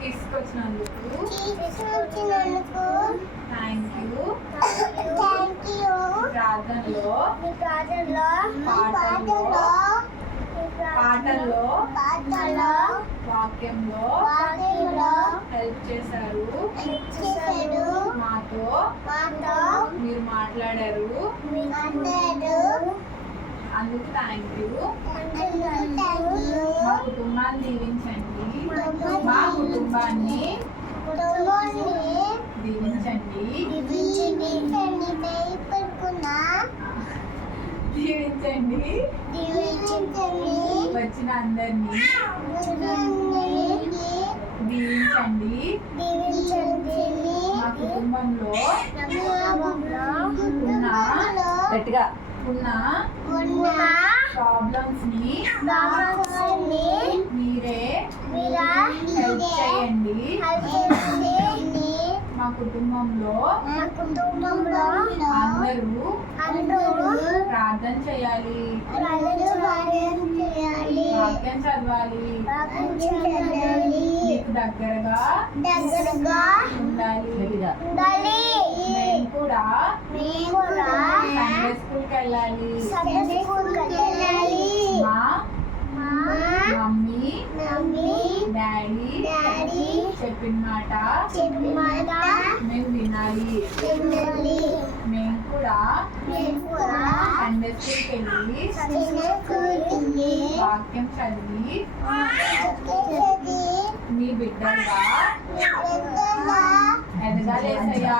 తీసుకొచ్చినందుకు thank you. ప్రార్థనలో పాటల్లో వాక్యంలో హెల్ప్ చేశారు. మాతో మీరు మాట్లాడారు. అందుకు థ్యాంక్ యూ. మా కుటుంబాన్ని దీవించండి. మా కుటుంబాన్ని దీవించండి. వచ్చిన అందరినీ దీవించండి. మా కుటుంబంలో ఉన్న ప్రాబ్లమ్స్ ని మీరే హెల్ప్ చేయండి. మా కుటుంబంలో అందరూ ప్రార్థన చేయాలి. వాక్యం చదవాలి. మీకు దగ్గరగా ఉండాలి. మేము కూడా సండే స్కూల్కి వెళ్ళాలి. మా మమ్మీ డాడీ చెప్పిన మాట మేము వినాలి. మేము కూడా సండే స్కూల్కి వెళ్ళి వాక్యం చదివి మీ బిడ్డగా ఎదగాలేసయ్యా.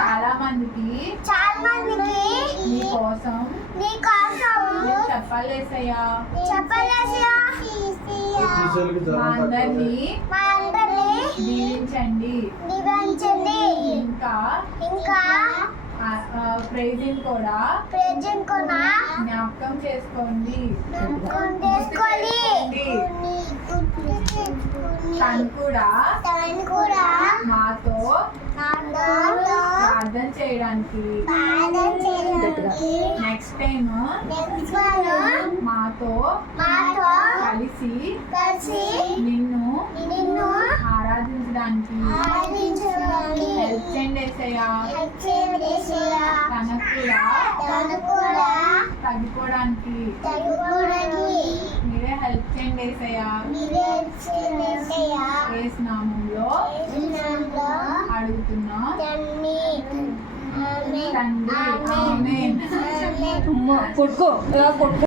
చాలా మందికి నీ కోసం చెప్పాలేసయ్యా. మా అందరినీ దీవించండి. ఇంకా ప్రైజింగ్ కూడా జ్ఞాపకం చేసుకోండి. తను కూడా మాతో ప్రార్థన చేయడానికి నెక్స్ట్ టైం మాతో కలిసి నిన్ను ఆరాధించడానికి హెల్ప్ చేయండి యేసయ్యా. తనకు కూడా తగ్గిపోవడానికి మీరే హెల్ప్ చేయండి యేసయ్యా. యేసు నామములో అడుగుతున్నా తండ్రి. ఆమేన్.